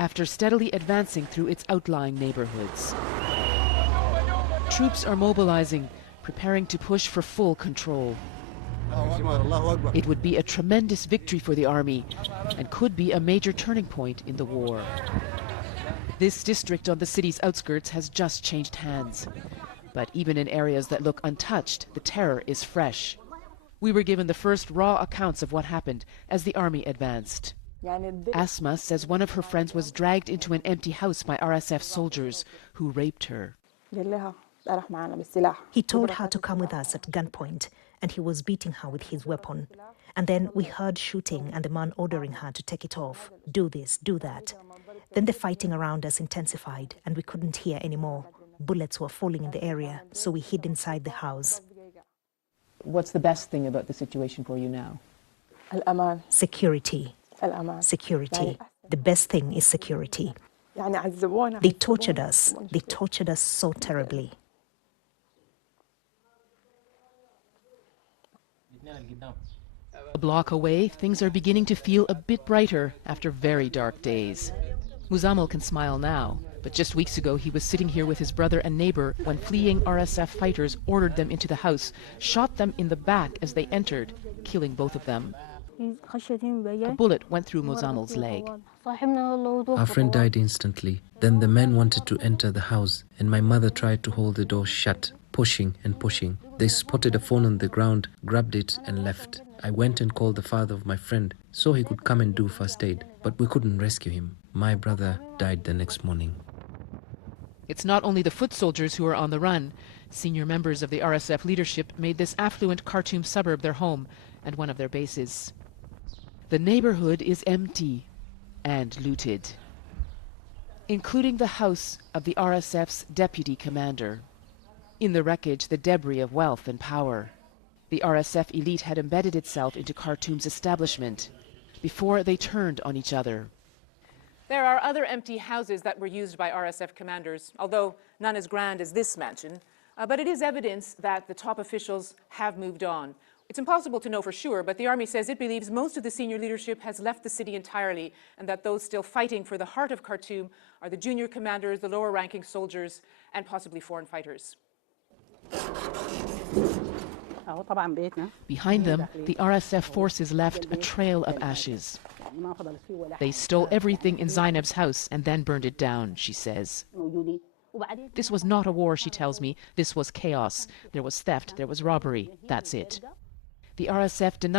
after steadily advancing through its outlying neighborhoods. Troops are mobilizing, preparing to push for full control. It would be a tremendous victory for the army and could be a major turning point in the war. This district on the city's outskirts has just changed hands. But even in areas that look untouched, the terror is fresh. We were given the first raw accounts of what happened as the army advanced. Asma says one of her friends was dragged into an empty house by RSF soldiers who raped her. He told her to come with us at gunpoint, and he was beating her with his weapon. And then we heard shooting and the man ordering her to take it off. Do this, do that. Then the fighting around us intensified and we couldn't hear anymore. Bullets were falling in the area, so we hid inside the house. What's the best thing about the situation for you now? Security. Security. The best thing is security. They tortured us. They tortured us so terribly. A block away, things are beginning to feel a bit brighter after very dark days. Muzammil can smile now, but just weeks ago he was sitting here with his brother and neighbor when fleeing RSF fighters ordered them into the house, shot them in the back as they entered, killing both of them. A bullet went through Muzammil's leg. Our friend died instantly. Then the men wanted to enter the house, and my mother tried to hold the door shut, pushing and pushing. They spotted a phone on the ground, grabbed it and left. I went and called the father of my friend so he could come and do first aid, but we couldn't rescue him. My brother died the next morning. It's not only the foot soldiers who are on the run. Senior members of the RSF leadership made this affluent Khartoum suburb their home and one of their bases. The neighborhood is empty and looted, including the house of the RSF's deputy commander. In the wreckage, the debris of wealth and power. The RSF elite had embedded itself into Khartoum's establishment before they turned on each other. There are other empty houses that were used by RSF commanders, although none as grand as this mansion. But it is evidence that the top officials have moved on. It's impossible to know for sure, but the army says it believes most of the senior leadership has left the city entirely, and that those still fighting for the heart of Khartoum are the junior commanders, the lower-ranking soldiers, and possibly foreign fighters. Behind them, the RSF forces left a trail of ashes. They stole everything in Zainab's house and then burned it down, she says. This was not a war, she tells me. This was chaos. There was theft, there was robbery. That's it. The RSF denies